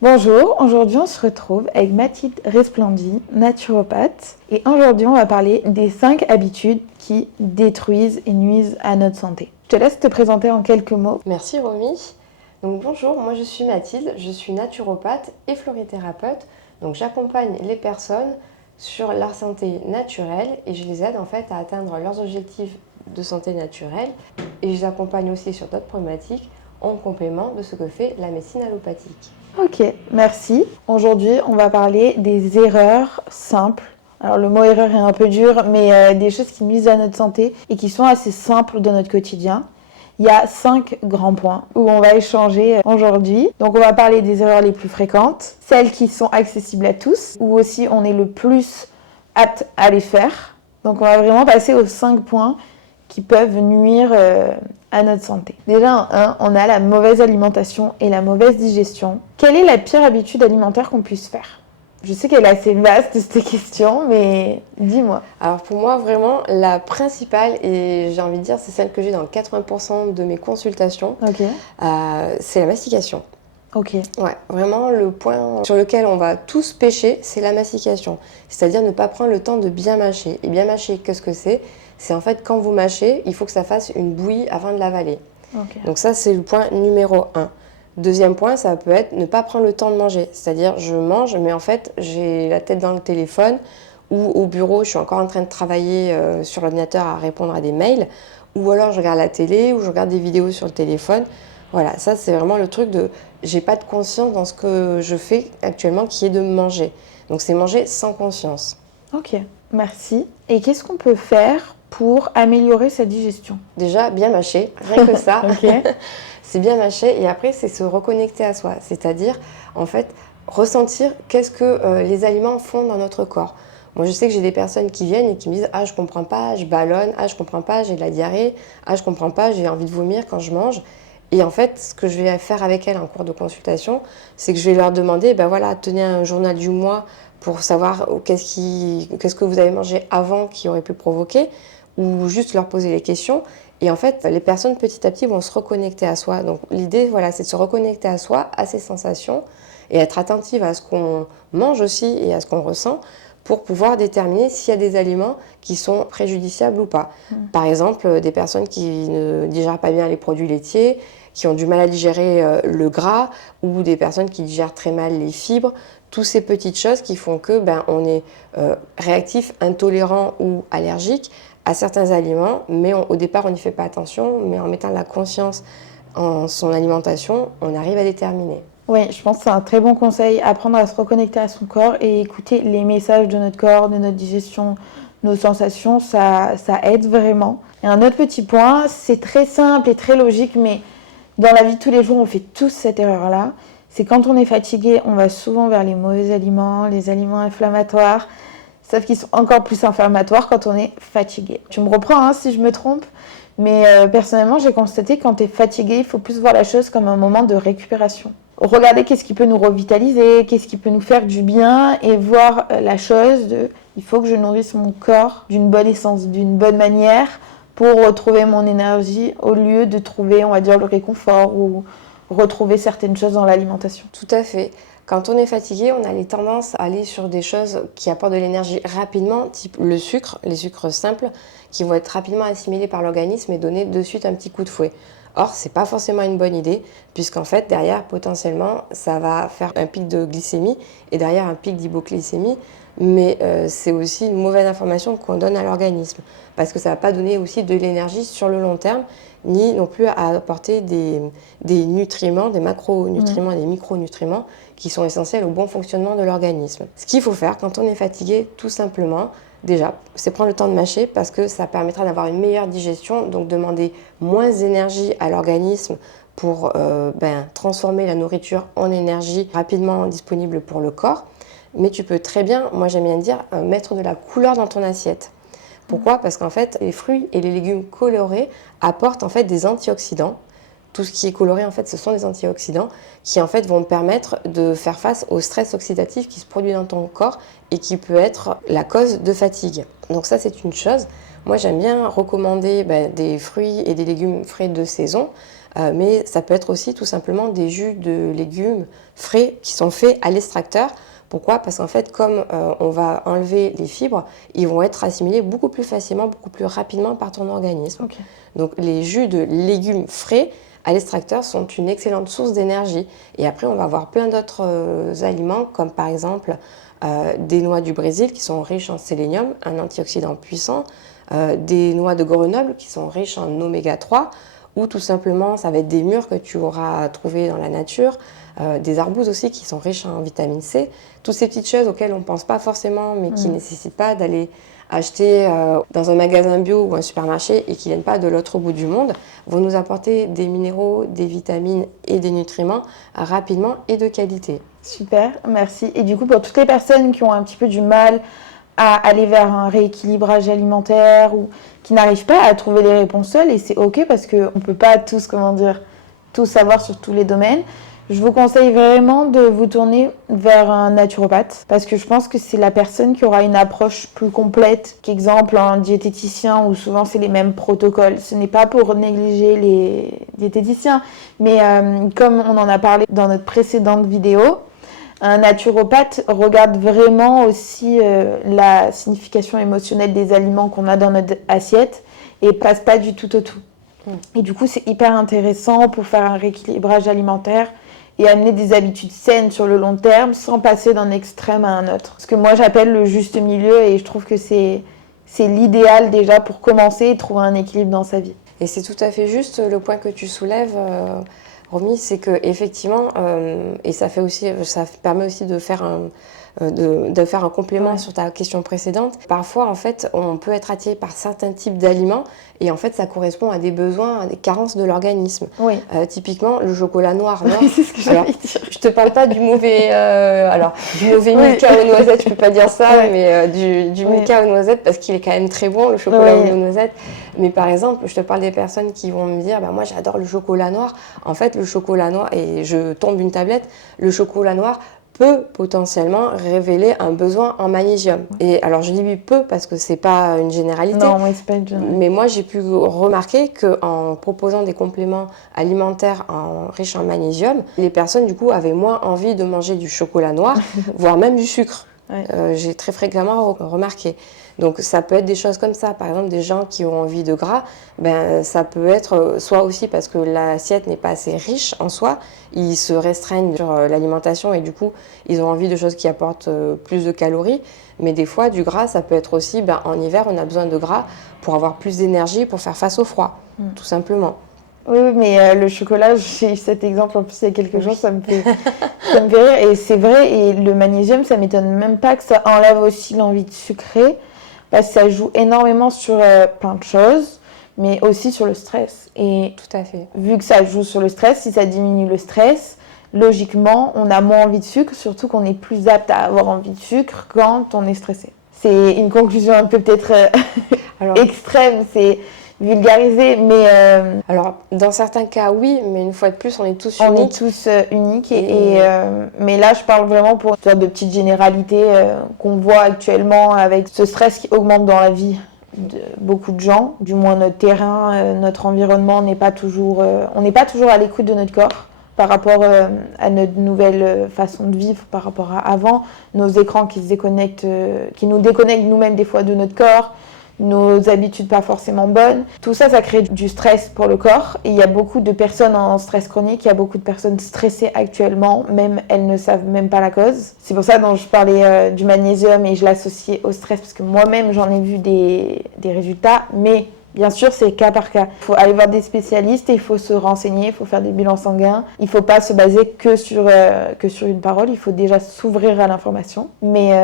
Bonjour, aujourd'hui on se retrouve avec Mathilde Resplendi, naturopathe. Et aujourd'hui on va parler des 5 habitudes qui détruisent et nuisent à notre santé. Je te laisse te présenter en quelques mots. Merci Romy. Donc bonjour, moi je suis Mathilde, je suis naturopathe et florithérapeute. Donc j'accompagne les personnes sur leur santé naturelle et je les aide en fait à atteindre leurs objectifs de santé naturelle. Et je les accompagne aussi sur d'autres problématiques en complément de ce que fait la médecine allopathique. Ok, merci. Aujourd'hui on va parler des erreurs simples. Alors le mot erreur est un peu dur, mais des choses qui nuisent à notre santé et qui sont assez simples dans notre quotidien. Il y a 5 grands points où on va échanger aujourd'hui. Donc on va parler des erreurs les plus fréquentes, celles qui sont accessibles à tous, où aussi on est le plus apte à les faire. Donc on va vraiment passer aux 5 points qui peuvent nuire à notre santé. Déjà, on a la mauvaise alimentation et la mauvaise digestion. Quelle est la pire habitude alimentaire qu'on puisse faire ? Je sais qu'elle est assez vaste cette question, mais dis-moi. Alors pour moi vraiment la principale, et j'ai envie de dire c'est celle que j'ai dans 80% de mes consultations, Ok. c'est la mastication. Ok. Ouais, vraiment le point sur lequel on va tous pécher, c'est la mastication. C'est-à-dire ne pas prendre le temps de bien mâcher. Et bien mâcher, qu'est-ce que c'est ? C'est en fait quand vous mâchez, il faut que ça fasse une bouillie avant de l'avaler. Ok. Donc ça, c'est le point numéro 1. Deuxième point, ça peut être ne pas prendre le temps de manger. C'est-à-dire je mange, mais en fait j'ai la tête dans le téléphone ou au bureau, je suis encore en train de travailler sur l'ordinateur à répondre à des mails, ou alors je regarde la télé ou je regarde des vidéos sur le téléphone. Voilà, ça c'est vraiment le truc de j'ai pas de conscience dans ce que je fais actuellement qui est de manger. Donc c'est manger sans conscience. Ok, merci. Et qu'est-ce qu'on peut faire pour améliorer sa digestion ? Déjà, bien mâcher, rien que ça. Ok. C'est bien mâcher et après c'est se reconnecter à soi. C'est-à-dire, en fait, ressentir qu'est-ce que les aliments font dans notre corps. Moi, je sais que j'ai des personnes qui viennent et qui me disent « Ah, je comprends pas, je ballonne. Ah, je comprends pas, j'ai de la diarrhée. Ah, je comprends pas, j'ai envie de vomir quand je mange. » Et en fait, ce que je vais faire avec elles en cours de consultation, c'est que je vais leur demander, ben voilà, tenez un journal du mois pour savoir qu'est-ce que vous avez mangé avant qui aurait pu provoquer, ou juste leur poser les questions. Et en fait, les personnes petit à petit vont se reconnecter à soi. Donc l'idée, voilà, c'est de se reconnecter à soi, à ses sensations, et être attentive à ce qu'on mange aussi et à ce qu'on ressent pour pouvoir déterminer s'il y a des aliments qui sont préjudiciables ou pas. Par exemple, des personnes qui ne digèrent pas bien les produits laitiers, qui ont du mal à digérer le gras, ou des personnes qui digèrent très mal les fibres, toutes ces petites choses qui font que on est réactif, intolérant ou allergique à certains aliments, mais au départ on n'y fait pas attention, mais en mettant de la conscience en son alimentation, on arrive à déterminer. Oui, je pense que c'est un très bon conseil, apprendre à se reconnecter à son corps et écouter les messages de notre corps, de notre digestion, nos sensations, ça aide vraiment. Et un autre petit point, c'est très simple et très logique, mais dans la vie de tous les jours, on fait tous cette erreur-là. C'est quand on est fatigué, on va souvent vers les mauvais aliments, les aliments inflammatoires, sauf qu'ils sont encore plus inflammatoires quand on est fatigué. Tu me reprends si je me trompe, mais personnellement, j'ai constaté que quand tu es fatigué, il faut plus voir la chose comme un moment de récupération. Regarder qu'est-ce qui peut nous revitaliser, qu'est-ce qui peut nous faire du bien et voir la chose de il faut que je nourrisse mon corps d'une bonne essence, d'une bonne manière pour retrouver mon énergie au lieu de trouver, on va dire, le réconfort ou retrouver certaines choses dans l'alimentation. Tout à fait. Quand on est fatigué, on a les tendances à aller sur des choses qui apportent de l'énergie rapidement, type le sucre, les sucres simples, qui vont être rapidement assimilés par l'organisme et donner de suite un petit coup de fouet. Or, c'est pas forcément une bonne idée, puisqu'en fait, derrière, potentiellement, ça va faire un pic de glycémie et derrière un pic d'hypoglycémie, mais c'est aussi une mauvaise information qu'on donne à l'organisme, parce que ça va pas donner aussi de l'énergie sur le long terme, ni non plus à apporter des nutriments, des macronutriments et des micronutriments qui sont essentiels au bon fonctionnement de l'organisme. Ce qu'il faut faire quand on est fatigué, tout simplement, déjà, c'est prendre le temps de mâcher parce que ça permettra d'avoir une meilleure digestion, donc demander moins d'énergie à l'organisme pour transformer la nourriture en énergie rapidement disponible pour le corps. Mais tu peux très bien, moi j'aime bien dire, mettre de la couleur dans ton assiette. Pourquoi ? Parce qu'en fait, les fruits et les légumes colorés apportent en fait des antioxydants. Tout ce qui est coloré, en fait, ce sont des antioxydants qui en fait vont permettre de faire face au stress oxydatif qui se produit dans ton corps et qui peut être la cause de fatigue. Donc ça, c'est une chose. Moi, j'aime bien recommander des fruits et des légumes frais de saison. mais ça peut être aussi tout simplement des jus de légumes frais qui sont faits à l'extracteur. Pourquoi? Parce qu'en fait, comme on va enlever les fibres, ils vont être assimilés beaucoup plus facilement, beaucoup plus rapidement par ton organisme. Ok. Donc les jus de légumes frais à l'extracteur sont une excellente source d'énergie. Et après, on va avoir plein d'autres aliments, comme par exemple des noix du Brésil qui sont riches en sélénium, un antioxydant puissant, des noix de Grenoble qui sont riches en oméga 3, ou tout simplement, ça va être des mûres que tu auras trouvées dans la nature, des arbustes aussi qui sont riches en vitamine C. Toutes ces petites choses auxquelles on ne pense pas forcément, mais qui ne nécessitent pas d'aller acheter dans un magasin bio ou un supermarché et qui ne viennent pas de l'autre bout du monde, vont nous apporter des minéraux, des vitamines et des nutriments rapidement et de qualité. Super, merci. Et du coup, pour toutes les personnes qui ont un petit peu du mal à aller vers un rééquilibrage alimentaire ou qui n'arrivent pas à trouver les réponses seules, et c'est ok parce qu'on ne peut pas tous, tout savoir sur tous les domaines, je vous conseille vraiment de vous tourner vers un naturopathe parce que je pense que c'est la personne qui aura une approche plus complète qu'exemple un diététicien où souvent c'est les mêmes protocoles. Ce n'est pas pour négliger les diététiciens, mais comme on en a parlé dans notre précédente vidéo, un naturopathe regarde vraiment aussi la signification émotionnelle des aliments qu'on a dans notre assiette et passe pas du tout au tout. Et du coup, c'est hyper intéressant pour faire un rééquilibrage alimentaire et amener des habitudes saines sur le long terme sans passer d'un extrême à un autre. Ce que moi j'appelle le juste milieu et je trouve que c'est l'idéal déjà pour commencer et trouver un équilibre dans sa vie. Et c'est tout à fait juste le point que tu soulèves, Romy, c'est que effectivement, et ça permet aussi de faire un complément sur ta question précédente. Parfois, en fait, on peut être attiré par certains types d'aliments et en fait, ça correspond à des besoins, à des carences de l'organisme. Oui. Typiquement, le chocolat noir. C'est ce que j'allais dire. Je te parle pas du mauvais, Milka aux noisettes, je peux pas dire ça, mais du Milka aux noisettes parce qu'il est quand même très bon, le chocolat aux noisettes. Mais par exemple, je te parle des personnes qui vont me dire, moi j'adore le chocolat noir. En fait, le chocolat noir, et je tombe une tablette, le chocolat noir peut potentiellement révéler un besoin en magnésium. Et alors je dis oui peut parce que c'est pas une généralité. Non, mais c'est pas une généralité. Mais moi j'ai pu remarquer qu'en proposant des compléments alimentaires riches en magnésium, les personnes du coup avaient moins envie de manger du chocolat noir, voire même du sucre. Ouais. J'ai très fréquemment remarqué. Donc ça peut être des choses comme ça. Par exemple, des gens qui ont envie de gras, ça peut être soit aussi parce que l'assiette n'est pas assez riche en soi, ils se restreignent sur l'alimentation et du coup, ils ont envie de choses qui apportent plus de calories. Mais des fois, du gras, ça peut être aussi, en hiver, on a besoin de gras pour avoir plus d'énergie, pour faire face au froid, tout simplement. Oui, mais le chocolat, j'ai eu cet exemple en plus il y a quelques jours, ça me fait rire. Et c'est vrai, et le magnésium, ça m'étonne même pas que ça enlève aussi l'envie de sucrer, parce que ça joue énormément sur plein de choses, mais aussi sur le stress. Et tout à fait. Vu que ça joue sur le stress, si ça diminue le stress, logiquement, on a moins envie de sucre, surtout qu'on est plus apte à avoir envie de sucre quand on est stressé. C'est une conclusion un peu peut-être extrême, c'est vulgarisé, mais... Alors, dans certains cas, oui, mais une fois de plus, on est tous uniques. On est tous uniques, mais là, je parle vraiment pour une sorte de petite généralité qu'on voit actuellement avec ce stress qui augmente dans la vie de beaucoup de gens. Du moins, notre terrain, notre environnement, on n'est pas toujours à l'écoute de notre corps par rapport à notre nouvelle façon de vivre, par rapport à avant, nos écrans qui nous déconnectent nous-mêmes des fois de notre corps, nos habitudes pas forcément bonnes. Tout ça, ça crée du stress pour le corps. Et il y a beaucoup de personnes en stress chronique, il y a beaucoup de personnes stressées actuellement, même elles ne savent même pas la cause. C'est pour ça dont je parlais du magnésium et je l'associais au stress, parce que moi-même, j'en ai vu des résultats, mais bien sûr, c'est cas par cas. Il faut aller voir des spécialistes et il faut se renseigner, il faut faire des bilans sanguins. Il ne faut pas se baser que sur une parole, il faut déjà s'ouvrir à l'information. Mais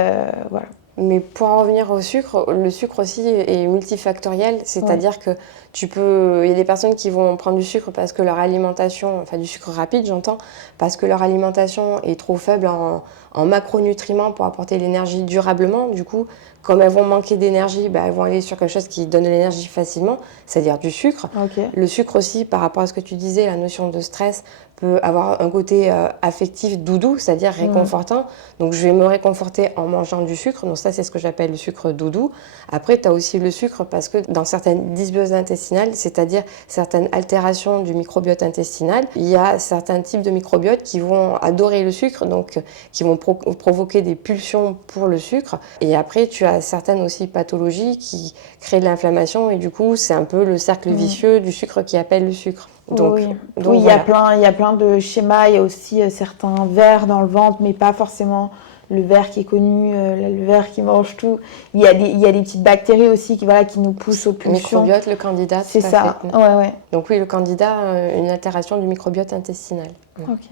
voilà. Mais pour en revenir au sucre, le sucre aussi est multifactoriel, c'est-à-dire que il y a des personnes qui vont prendre du sucre parce que leur alimentation, enfin du sucre rapide j'entends, parce que leur alimentation est trop faible en macronutriments pour apporter l'énergie durablement. Du coup, comme elles vont manquer d'énergie, elles vont aller sur quelque chose qui donne de l'énergie facilement, c'est-à-dire du sucre. Okay. Le sucre aussi, par rapport à ce que tu disais, la notion de stress peut avoir un côté affectif doudou, c'est-à-dire réconfortant. Donc je vais me réconforter en mangeant du sucre, donc ça c'est ce que j'appelle le sucre doudou. Après tu as aussi le sucre parce que dans certaines dysbioses intestinales, intestinale, c'est-à-dire certaines altérations du microbiote intestinal. Il y a certains types de microbiotes qui vont adorer le sucre, donc qui vont provoquer des pulsions pour le sucre. Et après, tu as certaines aussi pathologies qui créent de l'inflammation et du coup, c'est un peu le cercle vicieux du sucre qui appelle le sucre. Donc, oui, donc il voilà. y a plein de schémas. Il y a aussi certains vers dans le ventre, mais pas forcément le ver qui est connu, le ver qui mange tout. Il y a des petites bactéries aussi qui nous poussent aux pulsions. Microbiote, le candida, C'est tout à ça, fait. ouais. Donc oui, le candida, une altération du microbiote intestinal. Ok.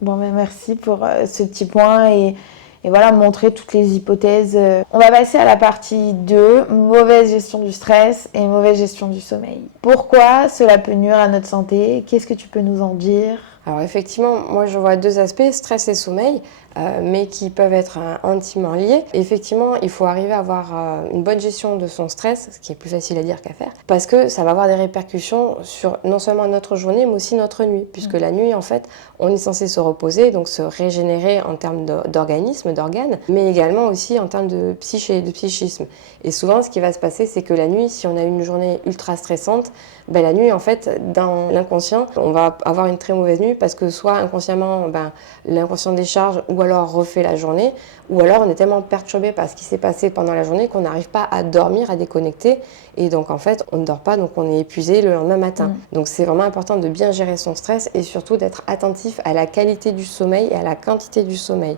Bon, ben merci pour ce petit point et voilà, montrer toutes les hypothèses. On va passer à la partie 2, mauvaise gestion du stress et mauvaise gestion du sommeil. Pourquoi cela peut nuire à notre santé? Qu'est-ce que tu peux nous en dire? Alors effectivement, moi je vois deux aspects, stress et sommeil, mais qui peuvent être intimement liés. Effectivement, il faut arriver à avoir une bonne gestion de son stress, ce qui est plus facile à dire qu'à faire, parce que ça va avoir des répercussions sur non seulement notre journée, mais aussi notre nuit, puisque la nuit, en fait, on est censé se reposer, donc se régénérer en termes d'organisme, d'organes, mais également aussi en termes de psyché, de psychisme. Et souvent, ce qui va se passer, c'est que la nuit, si on a une journée ultra stressante, ben, la nuit, en fait, dans l'inconscient, on va avoir une très mauvaise nuit parce que soit inconsciemment, l'inconscient décharge ou alors refait la journée, ou alors on est tellement perturbé par ce qui s'est passé pendant la journée qu'on n'arrive pas à dormir, à déconnecter, et donc en fait, on ne dort pas, donc on est épuisé le lendemain matin. Donc c'est vraiment important de bien gérer son stress et surtout d'être attentif à la qualité du sommeil et à la quantité du sommeil.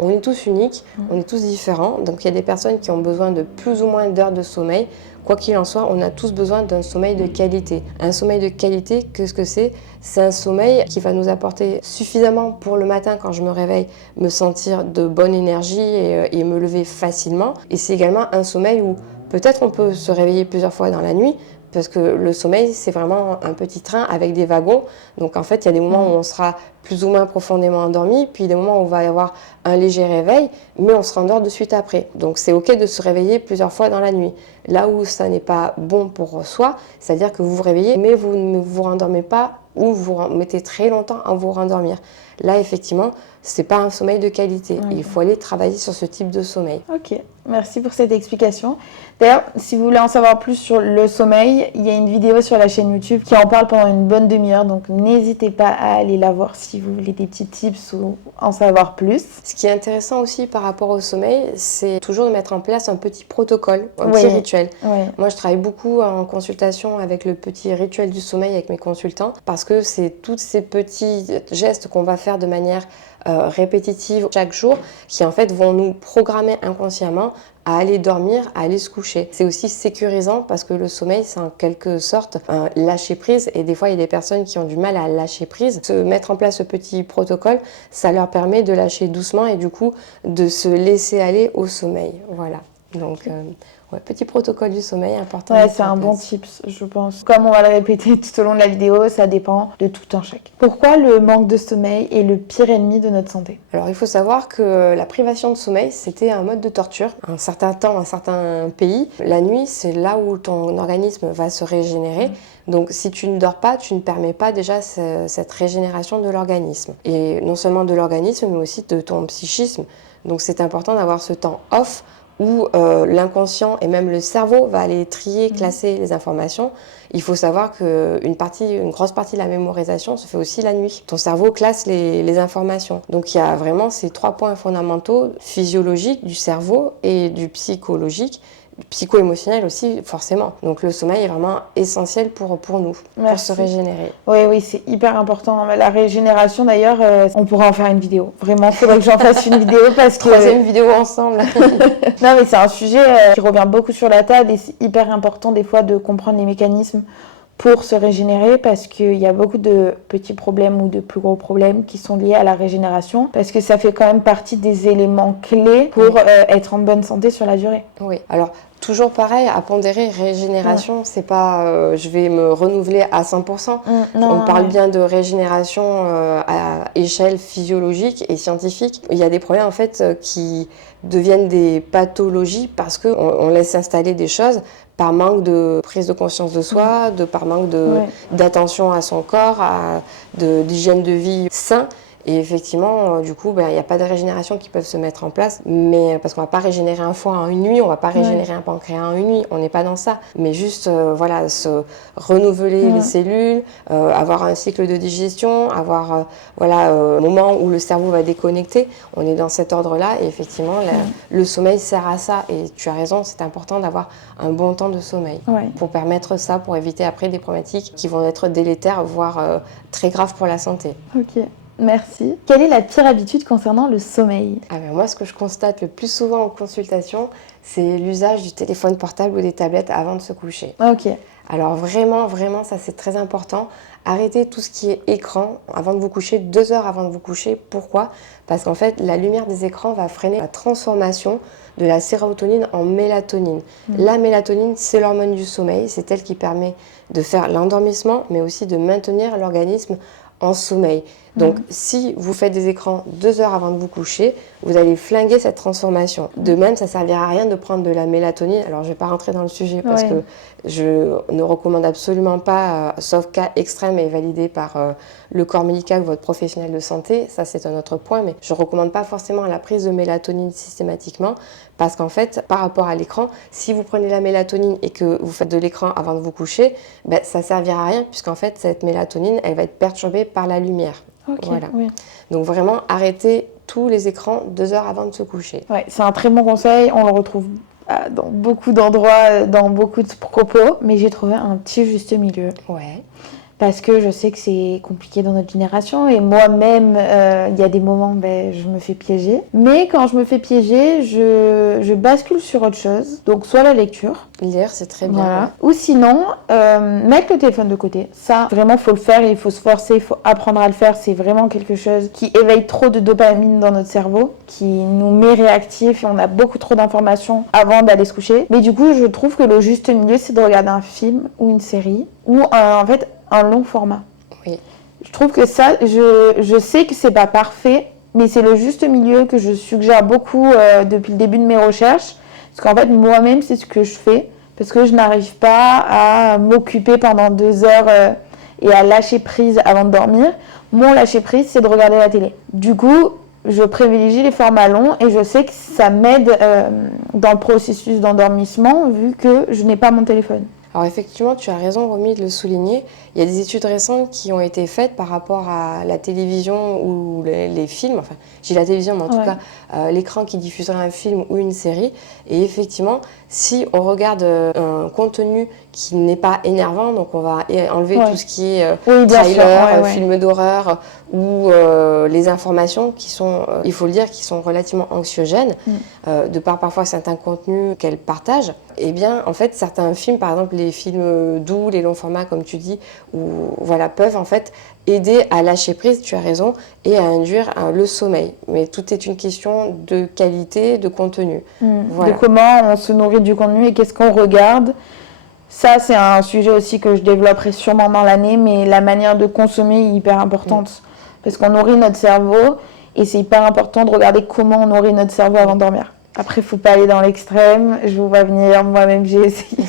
On est tous uniques, on est tous différents, donc il y a des personnes qui ont besoin de plus ou moins d'heures de sommeil. Quoi qu'il en soit, on a tous besoin d'un sommeil de qualité. Un sommeil de qualité, qu'est-ce que c'est? C'est un sommeil qui va nous apporter suffisamment pour le matin, quand je me réveille, me sentir de bonne énergie et me lever facilement. Et c'est également un sommeil où peut-être on peut se réveiller plusieurs fois dans la nuit, parce que le sommeil, c'est vraiment un petit train avec des wagons. Donc en fait, il y a des moments où on sera plus ou moins profondément endormi, puis des moments où on va y avoir un léger réveil, mais on se rendort de suite après. Donc c'est ok de se réveiller plusieurs fois dans la nuit. Là où ça n'est pas bon pour soi, c'est-à-dire que vous vous réveillez, mais vous ne vous rendormez pas ou vous mettez très longtemps à vous rendormir. Là, effectivement, c'est pas un sommeil de qualité. Okay. Il faut aller travailler sur ce type de sommeil. Ok, merci pour cette explication. D'ailleurs, si vous voulez en savoir plus sur le sommeil, il y a une vidéo sur la chaîne YouTube qui en parle pendant une bonne demi-heure, donc n'hésitez pas à aller la voir si vous voulez des petits tips ou en savoir plus. Ce qui est intéressant aussi par rapport au sommeil, c'est toujours de mettre en place un petit protocole, un petit rituel. Oui. Moi, je travaille beaucoup en consultation avec le petit rituel du sommeil avec mes consultants, parce que c'est tous ces petits gestes qu'on va faire de manière répétitive chaque jour qui en fait vont nous programmer inconsciemment à aller dormir, à aller se coucher. C'est aussi sécurisant parce que le sommeil, c'est en quelque sorte un lâcher prise, et des fois il y a des personnes qui ont du mal à lâcher prise. Se mettre en place ce petit protocole, ça leur permet de lâcher doucement et du coup de se laisser aller au sommeil. Voilà. Donc petit protocole du sommeil important. Ouais, c'est un bon tips, je pense. Comme on va le répéter tout au long de la vidéo, ça dépend de tout un chacun. Pourquoi le manque de sommeil est le pire ennemi de notre santé? Alors il faut savoir que la privation de sommeil, c'était un mode de torture. Un certain temps, un certain pays. La nuit, c'est là où ton organisme va se régénérer. Donc si tu ne dors pas, tu ne permets pas déjà cette régénération de l'organisme. Et non seulement de l'organisme, mais aussi de ton psychisme. Donc c'est important d'avoir ce temps off où l'inconscient et même le cerveau va aller trier, classer les informations. Il faut savoir qu'une grosse partie de la mémorisation se fait aussi la nuit. Ton cerveau classe les informations. Donc il y a vraiment ces 3 points fondamentaux, physiologiques du cerveau et du psychologique, psycho-émotionnel aussi, forcément. Donc le sommeil est vraiment essentiel pour nous, pour se régénérer. Oui, c'est hyper important. La régénération, d'ailleurs, on pourra en faire une vidéo. Vraiment, il faudrait que j'en fasse une vidéo parce que... 3e vidéo ensemble. Non, mais c'est un sujet qui revient beaucoup sur la table et c'est hyper important des fois de comprendre les mécanismes pour se régénérer, parce qu'il y a beaucoup de petits problèmes ou de plus gros problèmes qui sont liés à la régénération, parce que ça fait quand même partie des éléments clés pour être en bonne santé sur la durée. Oui, alors toujours pareil, à pondérer, régénération, c'est pas je vais me renouveler à 100%. On parle bien de régénération à échelle physiologique et scientifique. Il y a des problèmes en fait qui deviennent des pathologies parce qu'on laisse s'installer des choses par manque de prise de conscience de soi, par manque d'attention à son corps, d'hygiène de vie sain. Et effectivement, du coup, il n'y a pas de régénération qui peuvent se mettre en place, mais parce qu'on ne va pas régénérer un foie en une nuit, on ne va pas régénérer un pancréas en une nuit, on n'est pas dans ça. Mais juste, voilà, se renouveler les cellules, avoir un cycle de digestion, avoir, voilà, un moment où le cerveau va déconnecter. On est dans cet ordre-là et effectivement, le sommeil sert à ça. Et tu as raison, c'est important d'avoir un bon temps de sommeil pour permettre ça, pour éviter après des problématiques qui vont être délétères, voire très graves pour la santé. Ok. Merci. Quelle est la pire habitude concernant le sommeil? Moi, ce que je constate le plus souvent en consultation, c'est l'usage du téléphone portable ou des tablettes avant de se coucher. Ok. Alors vraiment, vraiment, ça c'est très important. Arrêtez tout ce qui est écran avant de vous coucher, 2 heures avant de vous coucher. Pourquoi? Parce qu'en fait, la lumière des écrans va freiner la transformation de la sérotonine en mélatonine. La mélatonine, c'est l'hormone du sommeil. C'est elle qui permet de faire l'endormissement, mais aussi de maintenir l'organisme en sommeil. Donc, si vous faites des écrans 2 heures avant de vous coucher, vous allez flinguer cette transformation. De même, ça ne servira à rien de prendre de la mélatonine. Alors, je ne vais pas rentrer dans le sujet parce que je ne recommande absolument pas, sauf cas extrême et validé par le corps médical ou votre professionnel de santé. Ça, c'est un autre point. Mais je ne recommande pas forcément la prise de mélatonine systématiquement parce qu'en fait, par rapport à l'écran, si vous prenez la mélatonine et que vous faites de l'écran avant de vous coucher, ça ne servira à rien puisqu'en fait, cette mélatonine, elle va être perturbée par la lumière. Okay, voilà. Donc vraiment, arrêtez tous les écrans 2 heures avant de se coucher. Ouais, c'est un très bon conseil. On le retrouve dans beaucoup d'endroits, dans beaucoup de propos, mais j'ai trouvé un petit juste milieu. Ouais. Parce que je sais que c'est compliqué dans notre génération et moi-même, il y a des moments, je me fais piéger. Mais quand je me fais piéger, je bascule sur autre chose. Donc soit la lecture. Lire, c'est très bien. Voilà. Ou sinon, mettre le téléphone de côté. Ça, vraiment, faut le faire, il faut se forcer, il faut apprendre à le faire. C'est vraiment quelque chose qui éveille trop de dopamine dans notre cerveau, qui nous met réactifs et on a beaucoup trop d'informations avant d'aller se coucher. Mais du coup, je trouve que le juste milieu, c'est de regarder un film ou une série ou en fait un long format. Oui. Je trouve que ça, je sais que c'est pas parfait, mais c'est le juste milieu que je suggère beaucoup depuis le début de mes recherches. Parce qu'en fait, moi-même, c'est ce que je fais. Parce que je n'arrive pas à m'occuper pendant 2 heures et à lâcher prise avant de dormir. Mon lâcher prise, c'est de regarder la télé. Du coup, je privilégie les formats longs et je sais que ça m'aide dans le processus d'endormissement vu que je n'ai pas mon téléphone. Alors effectivement, tu as raison, Romy, de le souligner. Il y a des études récentes qui ont été faites par rapport à la télévision ou les films. Enfin, j'ai la télévision, mais en tout cas, l'écran qui diffuserait un film ou une série. Et effectivement, si on regarde un contenu qui n'est pas énervant, donc on va enlever tout ce qui est trailer, film d'horreur ou les informations qui sont, il faut le dire, qui sont relativement anxiogènes, de par parfois certains contenus qu'elles partagent. Eh bien, en fait, certains films, par exemple les films doux, les longs formats, comme tu dis, peuvent en fait aider à lâcher prise, tu as raison, et à induire le sommeil. Mais tout est une question de qualité, de contenu. De comment on se nourrit du contenu et qu'est-ce qu'on regarde. Ça, c'est un sujet aussi que je développerai sûrement dans l'année, mais la manière de consommer est hyper importante. Parce qu'on nourrit notre cerveau et c'est hyper important de regarder comment on nourrit notre cerveau avant de dormir. Après, il ne faut pas aller dans l'extrême. Je vous vois venir, moi-même, j'ai essayé.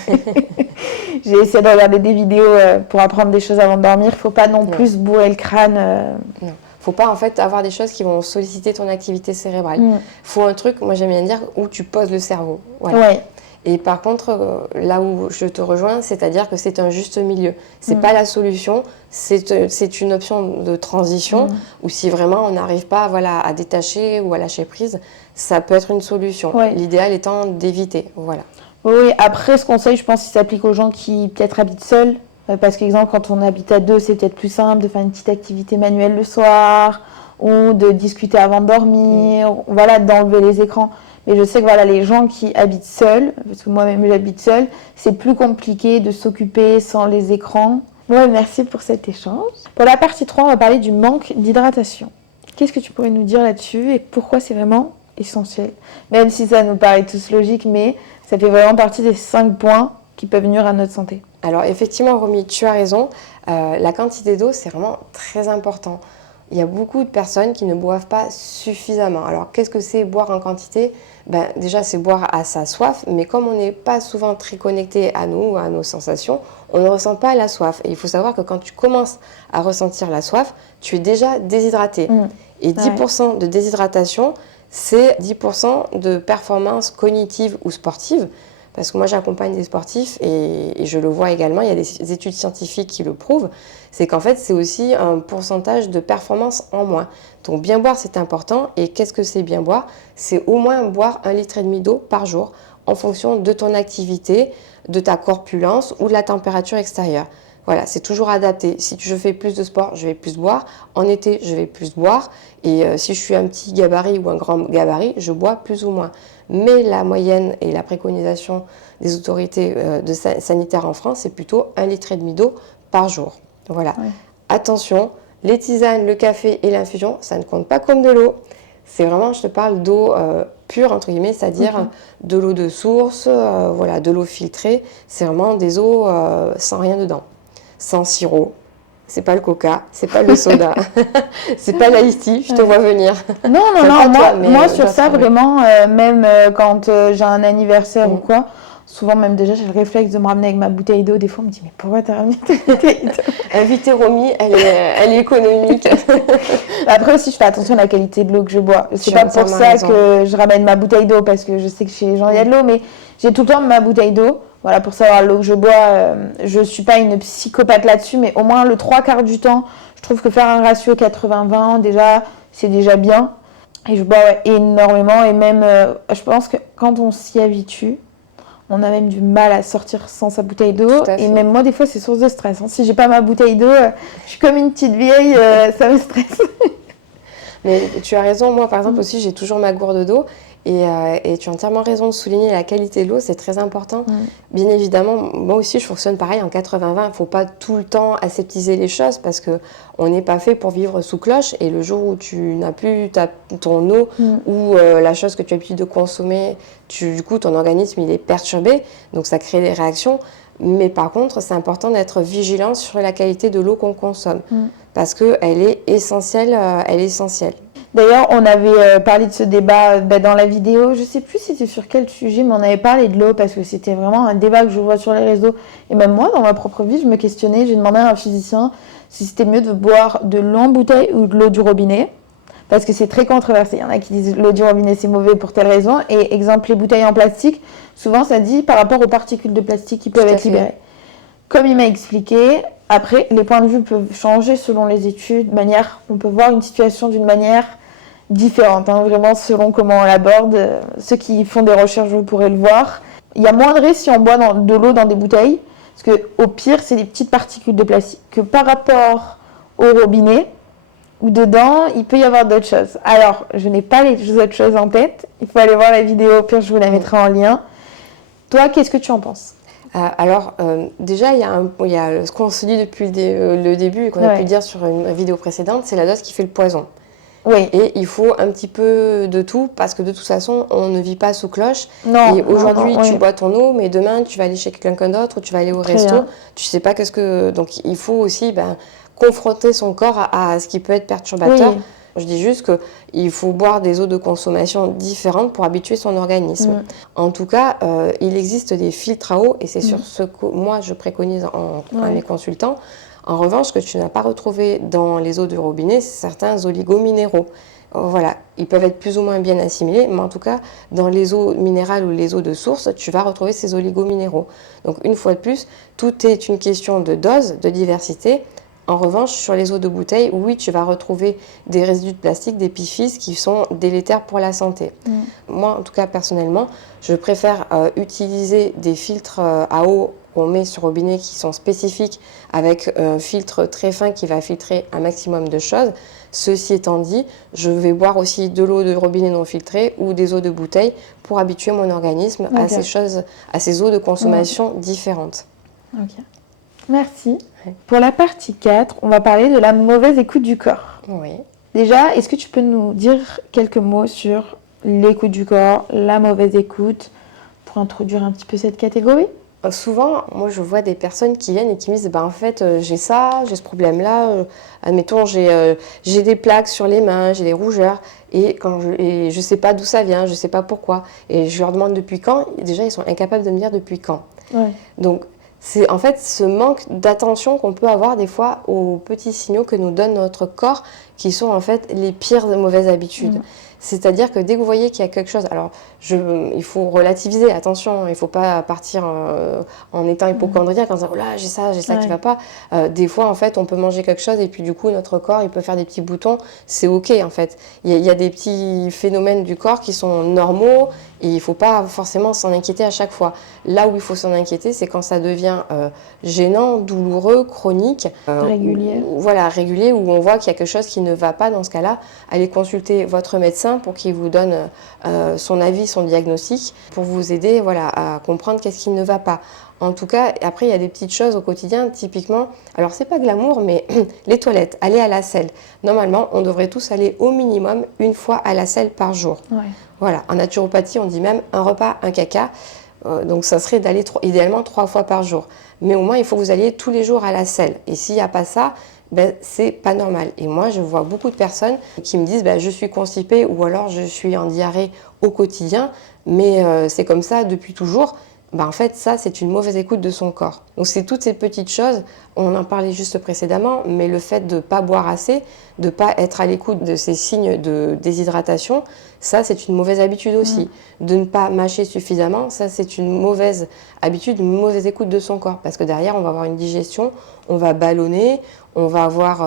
J'ai essayé de regarder des vidéos pour apprendre des choses avant de dormir. Il ne faut pas non plus se bourrer le crâne. Non. Faut pas en fait avoir des choses qui vont solliciter ton activité cérébrale. Faut un truc, moi j'aime bien dire, où tu poses le cerveau. Voilà. Ouais. Et par contre, là où je te rejoins, c'est-à-dire que c'est un juste milieu. C'est pas la solution, c'est une option de transition où si vraiment on n'arrive pas à détacher ou à lâcher prise, ça peut être une solution. Ouais. L'idéal étant d'éviter. Voilà. Oui, après ce conseil, je pense qu'il s'applique aux gens qui peut-être habitent seuls. Parce qu'exemple, quand on habite à 2, c'est peut-être plus simple de faire une petite activité manuelle le soir ou de discuter avant de dormir, d'enlever les écrans. Mais je sais que les gens qui habitent seuls, parce que moi-même j'habite seule, c'est plus compliqué de s'occuper sans les écrans. Ouais, merci pour cet échange. Pour la partie 3, on va parler du manque d'hydratation. Qu'est-ce que tu pourrais nous dire là-dessus et pourquoi c'est vraiment essentiel? Même si ça nous paraît tous logique, mais ça fait vraiment partie des 5 points qui peuvent nuire à notre santé. Alors effectivement, Romy, tu as raison. La quantité d'eau, c'est vraiment très important. Il y a beaucoup de personnes qui ne boivent pas suffisamment. Alors, qu'est-ce que c'est boire en quantité? Déjà, c'est boire à sa soif, mais comme on n'est pas souvent très connecté à nous, à nos sensations, on ne ressent pas la soif. Et il faut savoir que quand tu commences à ressentir la soif, tu es déjà déshydraté. Et 10% de déshydratation, c'est 10% de performance cognitive ou sportive. Parce que moi, j'accompagne des sportifs et je le vois également, il y a des études scientifiques qui le prouvent, c'est qu'en fait, c'est aussi un pourcentage de performance en moins. Donc, bien boire, c'est important. Et qu'est-ce que c'est bien boire? C'est au moins boire 1,5 litre d'eau par jour en fonction de ton activité, de ta corpulence ou de la température extérieure. Voilà, c'est toujours adapté. Si je fais plus de sport, je vais plus boire. En été, je vais plus boire. Et si je suis un petit gabarit ou un grand gabarit, je bois plus ou moins. Mais la moyenne et la préconisation des autorités sanitaires en France, c'est plutôt 1,5 litre d'eau par jour. Voilà. Ouais. Attention, les tisanes, le café et l'infusion, ça ne compte pas comme de l'eau. C'est vraiment, je te parle d'eau pure, entre guillemets, c'est-à-dire de l'eau de source, voilà, de l'eau filtrée. C'est vraiment des eaux sans rien dedans. Sans sirop, c'est pas le coca, c'est pas le soda, c'est pas l'ice tea, je te vois venir. Non, moi sur ça vraiment, même quand j'ai un anniversaire ou quoi, souvent même déjà j'ai le réflexe de me ramener avec ma bouteille d'eau. Des fois on me dit mais pourquoi t'as ramené ta bouteille d'eau? Invité Romy, elle est économique. Après aussi je fais attention à la qualité de l'eau que je bois. C'est pas pour ça que je ramène ma bouteille d'eau parce que je sais que chez les gens il y a de l'eau, mais j'ai tout le temps ma bouteille d'eau. Voilà, pour savoir l'eau que je bois, je ne suis pas une psychopathe là-dessus, mais au moins le 3/4 du temps, je trouve que faire un ratio 80-20, déjà, c'est déjà bien. Et je bois énormément, et même, je pense que quand on s'y habitue, on a même du mal à sortir sans sa bouteille d'eau. Et même moi, des fois, c'est source de stress. Hein. Si j'ai pas ma bouteille d'eau, je suis comme une petite vieille, ça me stresse. Mais tu as raison, moi par exemple aussi, j'ai toujours ma gourde d'eau. Et tu as entièrement raison de souligner la qualité de l'eau, c'est très important. Bien évidemment, moi aussi je fonctionne pareil en 80-20. Il ne faut pas tout le temps aseptiser les choses parce qu'on n'est pas fait pour vivre sous cloche. Et le jour où tu n'as plus ton eau ou la chose que tu as l'habitude de consommer, du coup ton organisme il est perturbé, donc ça crée des réactions. Mais par contre, c'est important d'être vigilant sur la qualité de l'eau qu'on consomme parce qu'elle est essentielle. D'ailleurs, on avait parlé de ce débat dans la vidéo, je ne sais plus c'était sur quel sujet, mais on avait parlé de l'eau parce que c'était vraiment un débat que je vois sur les réseaux. Et même moi, dans ma propre vie, je me questionnais, j'ai demandé à un physicien si c'était mieux de boire de l'eau en bouteille ou de l'eau du robinet. Parce que c'est très controversé. Il y en a qui disent l'eau du robinet c'est mauvais pour telle raison. Et exemple, les bouteilles en plastique, souvent ça dit par rapport aux particules de plastique qui peuvent être libérées. Comme il m'a expliqué, après, les points de vue peuvent changer selon les études. On peut voir une situation d'une manière différentes, hein, vraiment selon comment on l'aborde. Ceux qui font des recherches, vous pourrez le voir. Il y a moins de risques si on boit de l'eau dans des bouteilles, parce qu'au pire, c'est des petites particules de plastique, que par rapport au robinet, où dedans, il peut y avoir d'autres choses. Alors, je n'ai pas les autres choses en tête, il faut aller voir la vidéo, au pire, je vous la mettrai en lien. Toi, qu'est-ce que tu en penses ? Déjà, il y a ce qu'on se dit depuis le début et qu'on a pu dire sur une vidéo précédente, c'est la dose qui fait le poison. Oui. Et il faut un petit peu de tout parce que de toute façon, on ne vit pas sous cloche. Non, et aujourd'hui, tu bois ton eau, mais demain, tu vas aller chez quelqu'un d'autre ou tu vas aller au resto. Tu sais pas qu'est-ce que... Donc, il faut aussi confronter son corps à ce qui peut être perturbateur. Oui. Je dis juste qu'il faut boire des eaux de consommation différentes pour habituer son organisme. En tout cas, il existe des filtres à eau et c'est sur ce que moi, je préconise à mes consultants. En revanche, ce que tu n'as pas retrouvé dans les eaux de robinet, c'est certains oligominéraux. Voilà, ils peuvent être plus ou moins bien assimilés, mais en tout cas, dans les eaux minérales ou les eaux de source, tu vas retrouver ces oligominéraux. Donc, une fois de plus, tout est une question de dose, de diversité. En revanche, sur les eaux de bouteille, oui, tu vas retrouver des résidus de plastique, des PFAS qui sont délétères pour la santé. Moi, en tout cas, personnellement, je préfère utiliser des filtres à eau qu'on met sur robinet qui sont spécifiques avec un filtre très fin qui va filtrer un maximum de choses. Ceci étant dit, je vais boire aussi de l'eau de robinet non filtrée ou des eaux de bouteille pour habituer mon organisme à ces eaux de consommation différentes. Ok. Merci. Pour la partie 4, on va parler de la mauvaise écoute du corps. Oui. Déjà, est-ce que tu peux nous dire quelques mots sur l'écoute du corps, la mauvaise écoute, pour introduire un petit peu cette catégorie ? Souvent, moi, je vois des personnes qui viennent et qui me disent, en fait, j'ai ça, j'ai ce problème-là. Admettons, j'ai des plaques sur les mains, j'ai des rougeurs, et je sais pas d'où ça vient, je sais pas pourquoi. Et je leur demande depuis quand. Déjà, ils sont incapables de me dire depuis quand. Ouais. Donc, c'est en fait ce manque d'attention qu'on peut avoir des fois aux petits signaux que nous donne notre corps, qui sont en fait les pires mauvaises habitudes. C'est-à-dire que dès que vous voyez qu'il y a quelque chose, alors il faut relativiser, attention, il ne faut pas partir en étant hypocondriaque en disant oh là j'ai ça qui va pas. Des fois en fait on peut manger quelque chose et puis du coup notre corps il peut faire des petits boutons, c'est ok en fait. Il y a des petits phénomènes du corps qui sont normaux et il ne faut pas forcément s'en inquiéter à chaque fois. Là où il faut s'en inquiéter, c'est quand ça devient gênant, douloureux, chronique, Régulier. Voilà, régulier, où on voit qu'il y a quelque chose qui ne va pas. Dans ce cas-là, allez consulter votre médecin pour qu'il vous donne son avis, son diagnostic, pour vous aider voilà, à comprendre qu'est-ce qui ne va pas. En tout cas, après, il y a des petites choses au quotidien, typiquement, alors c'est pas glamour, mais les toilettes, aller à la selle. Normalement, on devrait tous aller au minimum une fois à la selle par jour. Ouais. Voilà, en naturopathie, on dit même un repas, un caca. Donc ça serait d'aller idéalement 3 fois par jour. Mais au moins, il faut que vous alliez tous les jours à la selle. Et s'il n'y a pas ça, c'est pas normal. Et moi, je vois beaucoup de personnes qui me disent je suis constipée ou alors je suis en diarrhée au quotidien, mais c'est comme ça depuis toujours. En fait, ça, c'est une mauvaise écoute de son corps. Donc, c'est toutes ces petites choses, on en parlait juste précédemment, mais le fait de ne pas boire assez, de ne pas être à l'écoute de ces signes de déshydratation, ça, c'est une mauvaise habitude aussi. De ne pas mâcher suffisamment, ça, c'est une mauvaise habitude, une mauvaise écoute de son corps. Parce que derrière, on va avoir une digestion, on va ballonner, on va avoir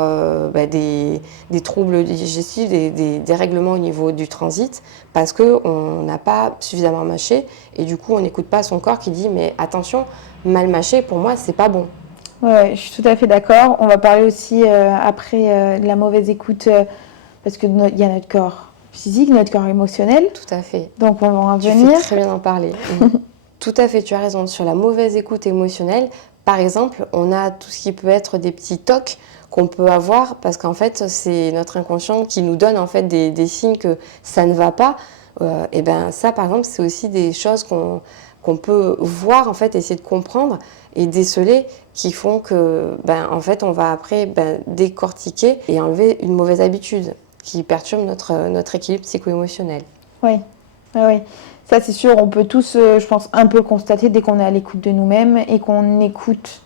des troubles digestifs, des dérèglements au niveau du transit, parce qu'on n'a pas suffisamment mâché, et du coup, on n'écoute pas son corps qui dit « mais attention, mal mâché, pour moi, c'est pas bon ». Ouais, je suis tout à fait d'accord. On va parler aussi après de la mauvaise écoute, parce qu'il y a notre corps physique, notre corps émotionnel. Tout à fait. Donc on va en Tu venir. fais très bien d'en parler. Tout à fait, tu as raison. Sur la mauvaise écoute émotionnelle, par exemple, on a tout ce qui peut être des petits tocs qu'on peut avoir parce qu'en fait, c'est notre inconscient qui nous donne en fait des signes que ça ne va pas. Et ça, par exemple, c'est aussi des choses qu'on peut voir, en fait, essayer de comprendre et déceler qui font que, en fait, on va après décortiquer et enlever une mauvaise habitude qui perturbe notre équilibre psycho-émotionnel. Oui, oui. Ça, c'est sûr, on peut tous, je pense, un peu constater dès qu'on est à l'écoute de nous-mêmes et qu'on écoute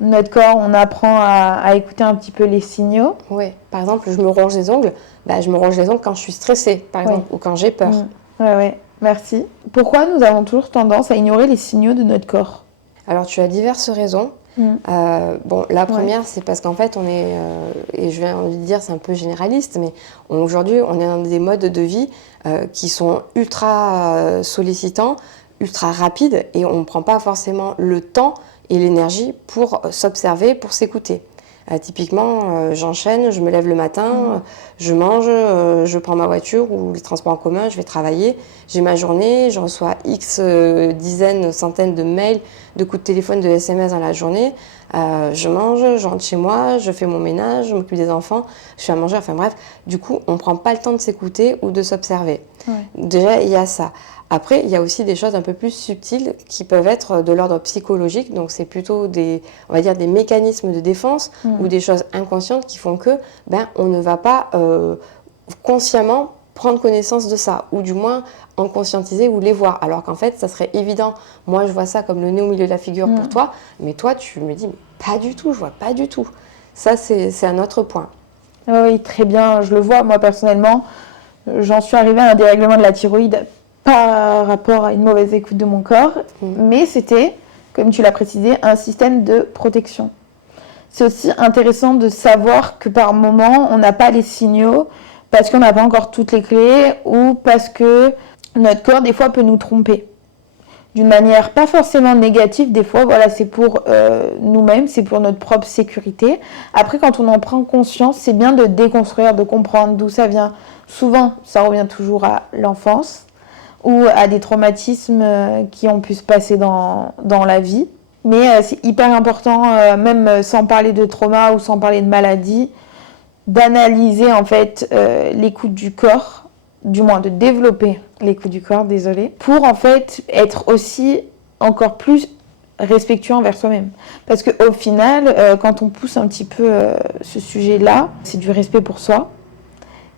notre corps, on apprend à écouter un petit peu les signaux. Oui, par exemple, je me ronge les ongles. Je me ronge les ongles quand je suis stressée, par exemple, ou quand j'ai peur. Oui, merci. Pourquoi nous avons toujours tendance à ignorer les signaux de notre corps ? Alors, tu as diverses raisons. La première, c'est parce qu'en fait, on est, et je viens de dire, c'est un peu généraliste, mais aujourd'hui, on est dans des modes de vie qui sont ultra sollicitants, ultra rapides, et on ne prend pas forcément le temps et l'énergie pour s'observer, pour s'écouter. Typiquement, j'enchaîne, je me lève le matin, je mange, je prends ma voiture ou les transports en commun, je vais travailler, j'ai ma journée, je reçois X dizaines, centaines de mails, de coups de téléphone, de SMS dans la journée, je mange, je rentre chez moi, je fais mon ménage, je m'occupe des enfants, je fais à manger, enfin bref, du coup, on ne prend pas le temps de s'écouter ou de s'observer. Ouais. Déjà, il y a ça. Après, il y a aussi des choses un peu plus subtiles qui peuvent être de l'ordre psychologique. Donc, c'est plutôt des mécanismes de défense ou des choses inconscientes qui font que on ne va pas consciemment prendre connaissance de ça, ou du moins en conscientiser ou les voir. Alors qu'en fait, ça serait évident. Moi, je vois ça comme le nez au milieu de la figure pour toi, mais toi, tu me dis, mais pas du tout, je vois pas du tout. Ça, c'est un autre point. Oui, très bien, je le vois. Moi, personnellement, j'en suis arrivée à un dérèglement de la thyroïde par rapport à une mauvaise écoute de mon corps, mais c'était, comme tu l'as précisé, un système de protection. C'est aussi intéressant de savoir que par moment, on n'a pas les signaux parce qu'on n'a pas encore toutes les clés ou parce que notre corps, des fois, peut nous tromper. D'une manière pas forcément négative, des fois, voilà, c'est pour nous-mêmes, c'est pour notre propre sécurité. Après, quand on en prend conscience, c'est bien de déconstruire, de comprendre d'où ça vient. Souvent, ça revient toujours à l'enfance ou à des traumatismes qui ont pu se passer dans la vie. Mais c'est hyper important, même sans parler de trauma ou sans parler de maladie, d'analyser en fait l'écoute du corps, du moins de développer l'écoute du corps, désolée, pour en fait être aussi encore plus respectueux envers soi-même. Parce qu'au final, quand on pousse un petit peu ce sujet-là, c'est du respect pour soi.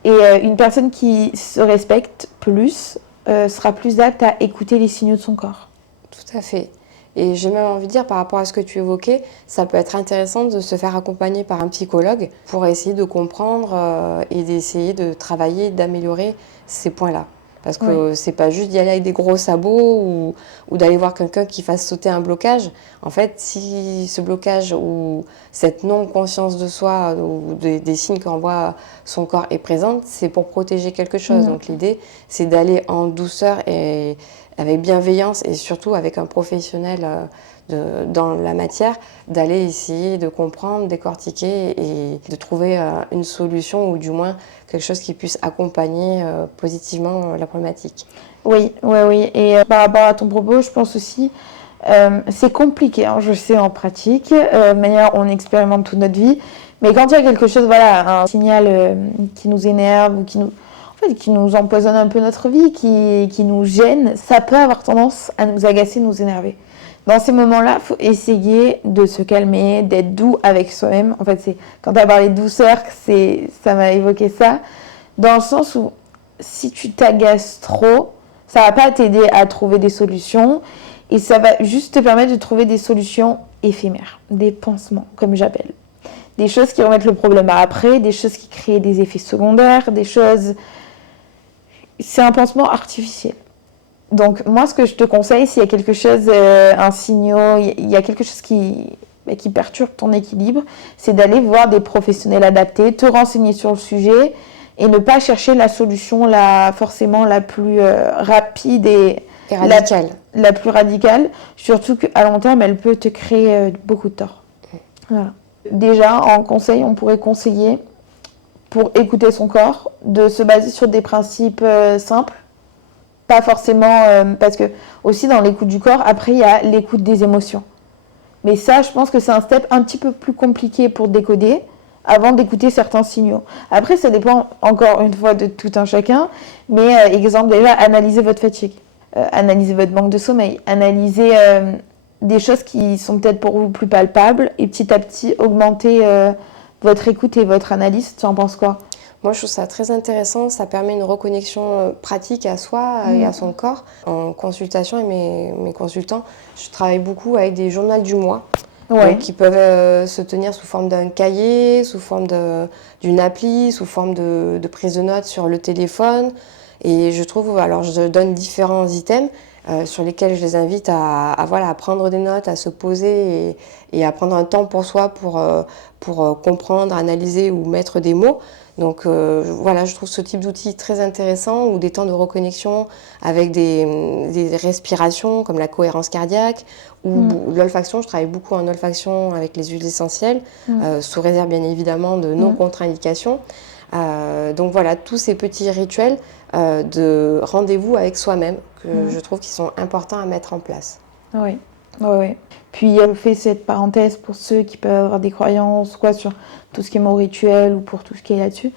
Et une personne qui se respecte plus sera plus apte à écouter les signaux de son corps. Tout à fait. Et j'ai même envie de dire, par rapport à ce que tu évoquais, ça peut être intéressant de se faire accompagner par un psychologue pour essayer de comprendre et d'essayer de travailler, d'améliorer ces points-là. Parce que c'est pas juste d'y aller avec des gros sabots ou d'aller voir quelqu'un qui fasse sauter un blocage. En fait, si ce blocage ou cette non-conscience de soi ou des signes qu'envoie son corps est présente, c'est pour protéger quelque chose. Donc l'idée, c'est d'aller en douceur et avec bienveillance et surtout avec un professionnel dans la matière, d'aller essayer de comprendre, décortiquer et de trouver une solution ou du moins quelque chose qui puisse accompagner positivement la problématique. Oui. Et par rapport à ton propos, je pense aussi, c'est compliqué, hein, je sais en pratique, mais on expérimente toute notre vie. Mais quand il y a quelque chose, voilà, un signal qui nous énerve ou qui nous empoisonne un peu notre vie, qui nous gêne, ça peut avoir tendance à nous agacer, nous énerver. Dans ces moments-là, il faut essayer de se calmer, d'être doux avec soi-même. En fait, c'est quand tu as parlé de douceur, ça m'a évoqué ça. Dans le sens où si tu t'agaces trop, ça va pas t'aider à trouver des solutions et ça va juste te permettre de trouver des solutions éphémères, des pansements, comme j'appelle. Des choses qui remettent le problème à après, des choses qui créent des effets secondaires, des choses... C'est un pansement artificiel. Donc moi, ce que je te conseille, s'il y a quelque chose, un signal, il y a quelque chose qui perturbe ton équilibre, c'est d'aller voir des professionnels adaptés, te renseigner sur le sujet et ne pas chercher la solution forcément la plus rapide et radicale. La plus radicale, surtout qu'à long terme, elle peut te créer beaucoup de tort. Voilà. Déjà, en conseil, on pourrait conseiller, pour écouter son corps, de se baser sur des principes simples. Pas forcément, parce que aussi dans l'écoute du corps, après il y a l'écoute des émotions. Mais ça, je pense que c'est un step un petit peu plus compliqué pour décoder avant d'écouter certains signaux. Après, ça dépend encore une fois de tout un chacun, mais exemple déjà, analysez votre fatigue, analysez votre manque de sommeil, analysez des choses qui sont peut-être pour vous plus palpables et petit à petit augmenter votre écoute et votre analyse. Tu en penses quoi ? Moi, je trouve ça très intéressant. Ça permet une reconnexion pratique à soi et à son corps. En consultation avec mes consultants, je travaille beaucoup avec des journaux du mois. Donc, qui peuvent se tenir sous forme d'un cahier, sous forme d'une appli, sous forme de prise de notes sur le téléphone. Et je trouve, alors je donne différents items sur lesquels je les invite à prendre des notes, à se poser et à prendre un temps pour soi pour comprendre, analyser ou mettre des mots. Donc je trouve ce type d'outil très intéressant, ou des temps de reconnexion avec des respirations comme la cohérence cardiaque ou l'olfaction. Je travaille beaucoup en olfaction avec les huiles essentielles, sous réserve bien évidemment de non-contre-indication. Donc voilà, tous ces petits rituels de rendez-vous avec soi-même que je trouve qui sont importants à mettre en place. Oui. Puis elle fait cette parenthèse pour ceux qui peuvent avoir des croyances sur tout ce qui est mot rituel ou pour tout ce qui est là-dessus.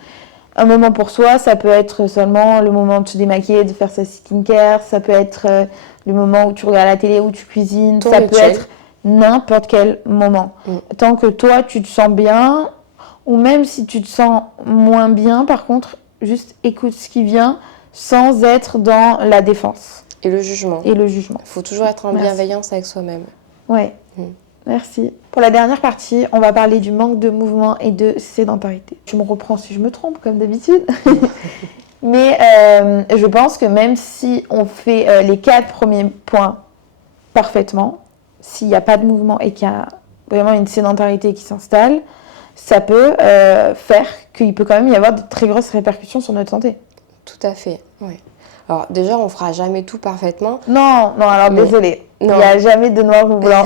Un moment pour soi, ça peut être seulement le moment de se démaquiller, de faire sa skincare, ça peut être le moment où tu regardes la télé, où tu cuisines, ça peut être n'importe quel moment. Tant que toi, tu te sens bien, ou même si tu te sens moins bien, par contre, juste écoute ce qui vient sans être dans la défense. Et le jugement. Il faut toujours être en bienveillance avec soi-même. Ouais. Merci. Pour la dernière partie, on va parler du manque de mouvement et de sédentarité. Tu me reprends si je me trompe, comme d'habitude. Mais je pense que même si on fait les 4 premiers points parfaitement, s'il n'y a pas de mouvement et qu'il y a vraiment une sédentarité qui s'installe, ça peut faire qu'il peut quand même y avoir de très grosses répercussions sur notre santé. Tout à fait, oui. Alors déjà, on fera jamais tout parfaitement. Non, alors désolée. Il n'y a jamais de noir ou blanc.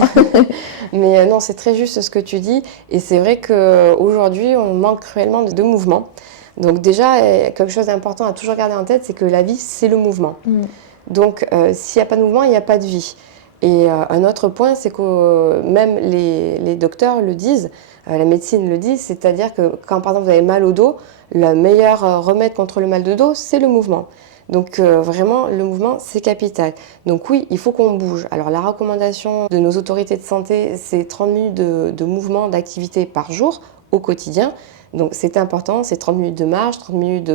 Mais non, c'est très juste ce que tu dis. Et c'est vrai qu'aujourd'hui, on manque cruellement de mouvement. Donc déjà, quelque chose d'important à toujours garder en tête, c'est que la vie, c'est le mouvement. Donc s'il n'y a pas de mouvement, il n'y a pas de vie. Et un autre point, c'est que même les docteurs le disent, la médecine le dit, c'est-à-dire que quand par exemple vous avez mal au dos, le meilleur remède contre le mal de dos, c'est le mouvement. Donc vraiment, le mouvement, c'est capital. Donc oui, il faut qu'on bouge. Alors la recommandation de nos autorités de santé, c'est 30 minutes de mouvement, d'activité par jour au quotidien. Donc c'est important, c'est 30 minutes de marche, 30 minutes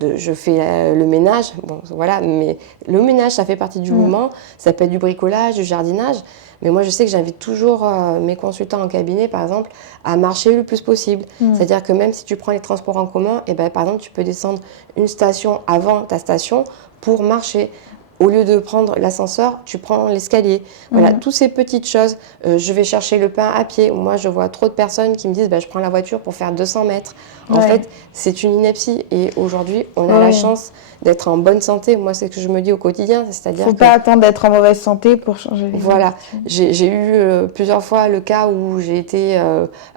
je fais le ménage, bon voilà, mais le ménage ça fait partie du mouvement, ça peut être du bricolage, du jardinage, mais moi je sais que j'invite toujours mes consultants en cabinet par exemple à marcher le plus possible, c'est-à-dire que même si tu prends les transports en commun, et ben, par exemple tu peux descendre une station avant ta station pour marcher. Au lieu de prendre l'ascenseur, tu prends l'escalier. Voilà, toutes ces petites choses. Je vais chercher le pain à pied. Moi, je vois trop de personnes qui me disent je prends la voiture pour faire 200 mètres. En fait, c'est une ineptie. Et aujourd'hui, on a la chance d'être en bonne santé. Moi, c'est ce que je me dis au quotidien. C'est-à-dire faut pas attendre d'être en mauvaise santé pour changer les Voilà. J'ai eu plusieurs fois le cas où j'ai été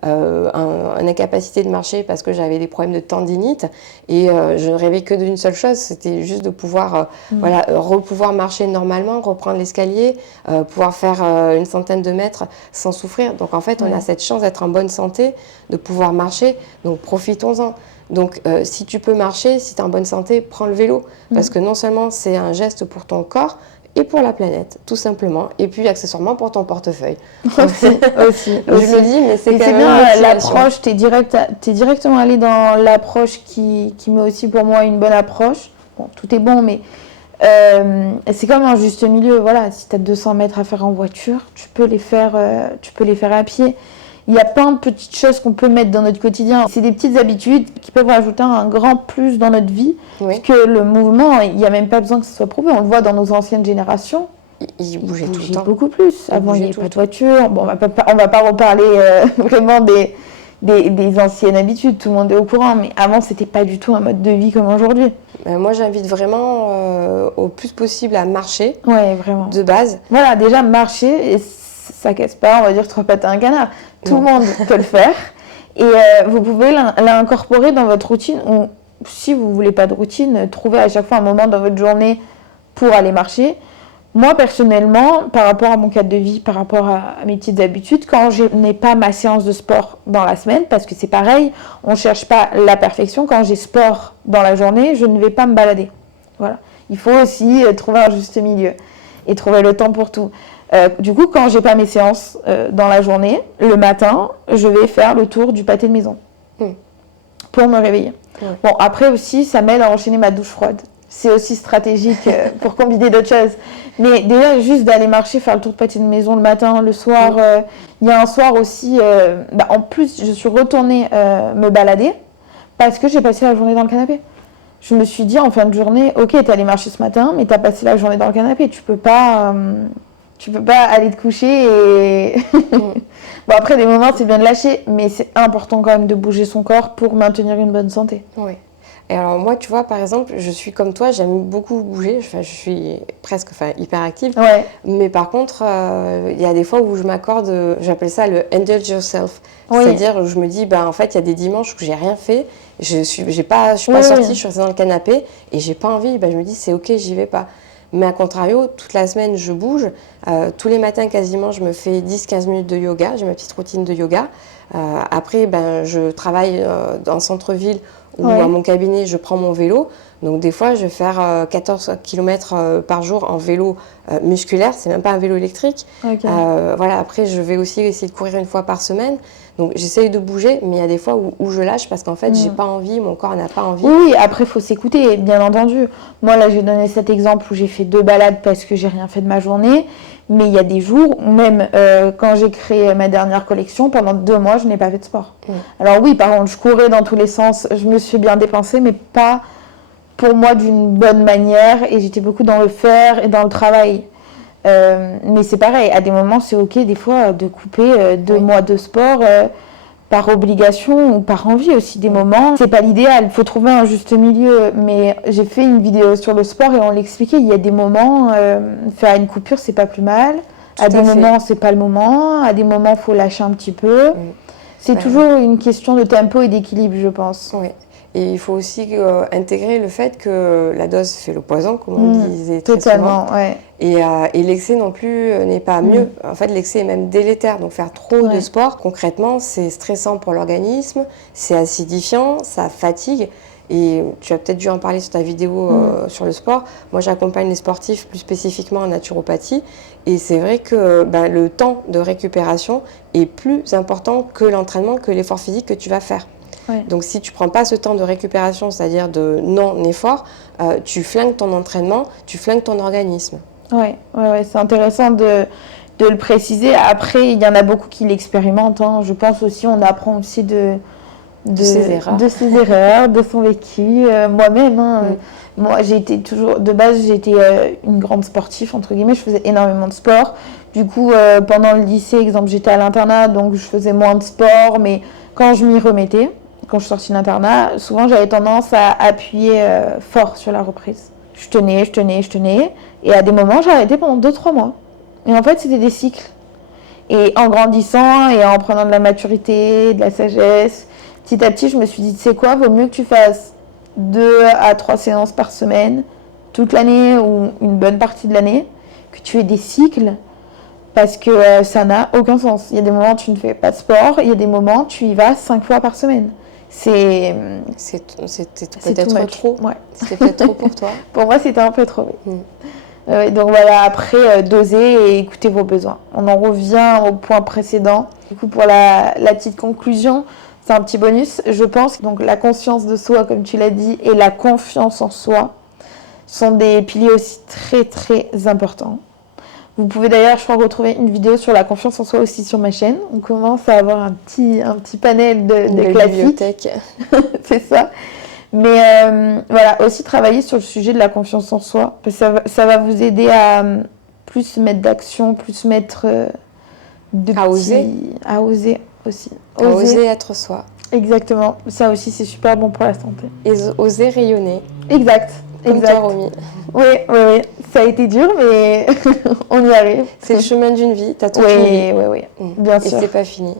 en incapacité de marcher parce que j'avais des problèmes de tendinite. Et je ne rêvais que d'une seule chose, c'était juste de pouvoir pouvoir marcher normalement, reprendre l'escalier, pouvoir faire une centaine de mètres sans souffrir. Donc en fait, on a cette chance d'être en bonne santé, de pouvoir marcher, donc profitons-en. Donc si tu peux marcher, si tu es en bonne santé, prends le vélo. Parce que non seulement c'est un geste pour ton corps, et pour la planète, tout simplement. Et puis, accessoirement, pour ton portefeuille. aussi. Je me dis, mais c'est quand même bien l'approche. Tu es directement allé dans l'approche qui met aussi pour moi une bonne approche. Bon, tout est bon, mais c'est comme un juste milieu. Voilà, si tu as 200 mètres à faire en voiture, tu peux les faire à pied. Il y a plein de petites choses qu'on peut mettre dans notre quotidien. C'est des petites habitudes qui peuvent rajouter un grand plus dans notre vie. Parce que le mouvement, il n'y a même pas besoin que ce soit prouvé. On le voit dans nos anciennes générations. Il bougeait tout le temps. Beaucoup plus. Avant, il n'y avait pas de voiture. Bon, on va pas reparler vraiment des anciennes habitudes. Tout le monde est au courant. Mais avant, c'était pas du tout un mode de vie comme aujourd'hui. Moi, j'invite vraiment au plus possible à marcher. Ouais, vraiment. De base. Voilà, déjà marcher. Et ça casse pas, on va dire, 3 pattes à un canard. Tout le monde peut le faire. Et vous pouvez l'incorporer dans votre routine. Ou si vous ne voulez pas de routine, trouvez à chaque fois un moment dans votre journée pour aller marcher. Moi, personnellement, par rapport à mon cadre de vie, par rapport à mes petites habitudes, quand je n'ai pas ma séance de sport dans la semaine, parce que c'est pareil, on ne cherche pas la perfection. Quand j'ai sport dans la journée, je ne vais pas me balader. Voilà. Il faut aussi trouver un juste milieu et trouver le temps pour tout. Du coup, quand j'ai pas mes séances dans la journée, le matin, je vais faire le tour du pâté de maison pour me réveiller. Bon, après aussi, ça m'aide à enchaîner ma douche froide. C'est aussi stratégique pour combiner d'autres choses. Mais déjà, juste d'aller marcher, faire le tour de pâté de maison le matin, le soir. Il y a un soir aussi, en plus, je suis retournée me balader parce que j'ai passé la journée dans le canapé. Je me suis dit en fin de journée, ok, t'es allé marcher ce matin, mais t'as passé la journée dans le canapé. Tu peux pas aller te coucher et... Bon, après, des moments, c'est bien de lâcher, mais c'est important quand même de bouger son corps pour maintenir une bonne santé. Oui. Et alors moi, tu vois, par exemple, je suis comme toi, j'aime beaucoup bouger. Enfin, je suis presque hyper active. Ouais. Mais par contre, il y a des fois où je m'accorde, j'appelle ça le indulge yourself. Oui. C'est-à-dire, je me dis, en fait, il y a des dimanches où j'ai rien fait. Je suis pas sortie, je suis restée dans le canapé et j'ai pas envie. Je me dis, c'est ok, j'y vais pas. Mais à contrario, toute la semaine, je bouge. Tous les matins, quasiment, je me fais 10-15 minutes de yoga. J'ai ma petite routine de yoga. Après, je travaille dans le centre-ville ou à mon cabinet, je prends mon vélo. Donc, des fois, je vais faire 14 km par jour en vélo musculaire. C'est même pas un vélo électrique. Okay. Voilà. Après, je vais aussi essayer de courir une fois par semaine. Donc, j'essaye de bouger, mais il y a des fois où je lâche parce qu'en fait, j'ai pas envie, mon corps n'a pas envie. Oui, après, il faut s'écouter, bien entendu. Moi, là, j'ai donné cet exemple où j'ai fait 2 balades parce que j'ai rien fait de ma journée. Mais il y a des jours où même quand j'ai créé ma dernière collection, pendant 2 mois, je n'ai pas fait de sport. Alors oui, par contre, je courais dans tous les sens, je me suis bien dépensée, mais pas pour moi d'une bonne manière. Et j'étais beaucoup dans le faire et dans le travail. Mais c'est pareil, à des moments, c'est ok des fois de couper 2 mois de sport par obligation ou par envie aussi des moments. C'est pas l'idéal, il faut trouver un juste milieu. Mais j'ai fait une vidéo sur le sport et on l'expliquait, il y a des moments, faire une coupure, c'est pas plus mal. À des moments, c'est pas le moment. À des moments, il faut lâcher un petit peu. C'est toujours une question de tempo et d'équilibre, je pense. Oui. Et il faut aussi intégrer le fait que la dose fait le poison, comme on disait très totalement, souvent. Ouais. Et l'excès non plus n'est pas mieux. En fait, l'excès est même délétère. Donc, faire trop de sport, concrètement, c'est stressant pour l'organisme, c'est acidifiant, ça fatigue. Et tu as peut-être dû en parler sur ta vidéo sur le sport. Moi, j'accompagne les sportifs plus spécifiquement en naturopathie. Et c'est vrai que le temps de récupération est plus important que l'entraînement, que l'effort physique que tu vas faire. Ouais. Donc si tu ne prends pas ce temps de récupération, c'est-à-dire de non-effort, tu flingues ton entraînement, tu flingues ton organisme. Ouais, c'est intéressant de le préciser. Après, il y en a beaucoup qui l'expérimentent. Hein. Je pense aussi, on apprend aussi de ses erreurs, de son vécu. Moi-même, hein, moi, j'ai été toujours, de base, j'étais une grande sportive, entre guillemets. Je faisais énormément de sport. Du coup, pendant le lycée, exemple, j'étais à l'internat, donc je faisais moins de sport. Mais quand je m'y remettais, quand je suis sortie de l'internat, souvent, j'avais tendance à appuyer fort sur la reprise. Je tenais. Et à des moments, j'ai arrêté pendant 2-3 mois. Et en fait, c'était des cycles. Et en grandissant et en prenant de la maturité, de la sagesse, petit à petit, je me suis dit, tu sais quoi, vaut mieux que tu fasses 2 à 3 séances par semaine, toute l'année ou une bonne partie de l'année, que tu aies des cycles, parce que ça n'a aucun sens. Il y a des moments où tu ne fais pas de sport, il y a des moments où tu y vas 5 fois par semaine. C'était peut-être trop. Ouais. C'était peut-être trop pour toi. Pour moi, c'était un peu trop. Donc voilà, après, doser et écouter vos besoins. On en revient au point précédent. Du coup, pour la petite conclusion, c'est un petit bonus. Je pense donc la conscience de soi, comme tu l'as dit, et la confiance en soi sont des piliers aussi très, très importants. Vous pouvez d'ailleurs, je crois, retrouver une vidéo sur la confiance en soi aussi sur ma chaîne. On commence à avoir un petit panel de classiques. C'est ça. Mais voilà, aussi travailler sur le sujet de la confiance en soi. Parce que ça va vous aider à plus mettre d'action, plus mettre oser. À oser aussi. Oser être soi. Exactement. Ça aussi, c'est super bon pour la santé. Et oser rayonner. Exact. Comme toi, Romy. Oui. Ça a été dur, mais on y arrive. C'est le chemin d'une vie. T'as toute une vie. Oui. Bien sûr. Et c'est pas fini.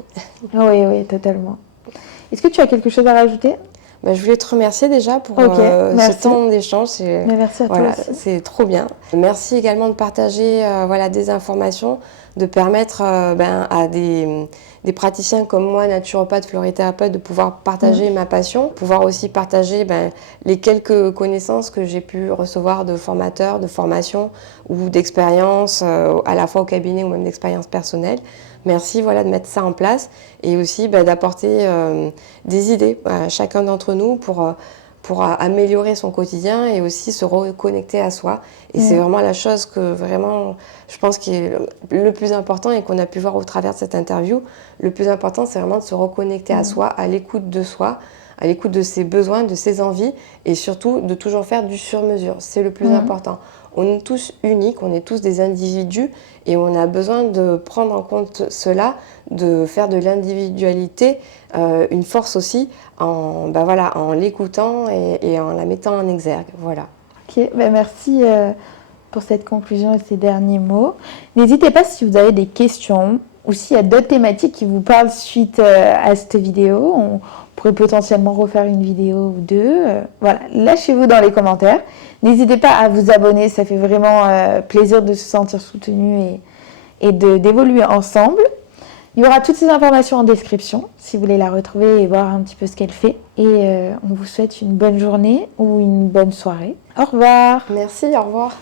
Oui, totalement. Est-ce que tu as quelque chose à rajouter ? Je voulais te remercier déjà pour ce temps d'échange. Merci à toi aussi. C'est trop bien. Merci également de partager des informations, de permettre à des praticiens comme moi, naturopathe, florithérapeute, de pouvoir partager ma passion, pouvoir aussi partager les quelques connaissances que j'ai pu recevoir de formateurs, de formations ou d'expériences, à la fois au cabinet ou même d'expériences personnelles. Merci de mettre ça en place et aussi d'apporter des idées à chacun d'entre nous pour améliorer son quotidien et aussi se reconnecter à soi. Et c'est vraiment la chose que vraiment, je pense, qui est le plus important et qu'on a pu voir au travers de cette interview. Le plus important, c'est vraiment de se reconnecter à soi, à l'écoute de soi, à l'écoute de ses besoins, de ses envies et surtout de toujours faire du sur-mesure. C'est le plus important. On est tous uniques, on est tous des individus et on a besoin de prendre en compte cela, de faire de l'individualité une force aussi en l'écoutant et en la mettant en exergue. Voilà. Ok, merci pour cette conclusion et ces derniers mots. N'hésitez pas si vous avez des questions ou s'il y a d'autres thématiques qui vous parlent suite à cette vidéo. On pourrait potentiellement refaire une vidéo ou deux. Lâchez-vous dans les commentaires. N'hésitez pas à vous abonner, ça fait vraiment plaisir de se sentir soutenu et d'évoluer ensemble. Il y aura toutes ces informations en description si vous voulez la retrouver et voir un petit peu ce qu'elle fait. Et on vous souhaite une bonne journée ou une bonne soirée. Au revoir. Merci, au revoir.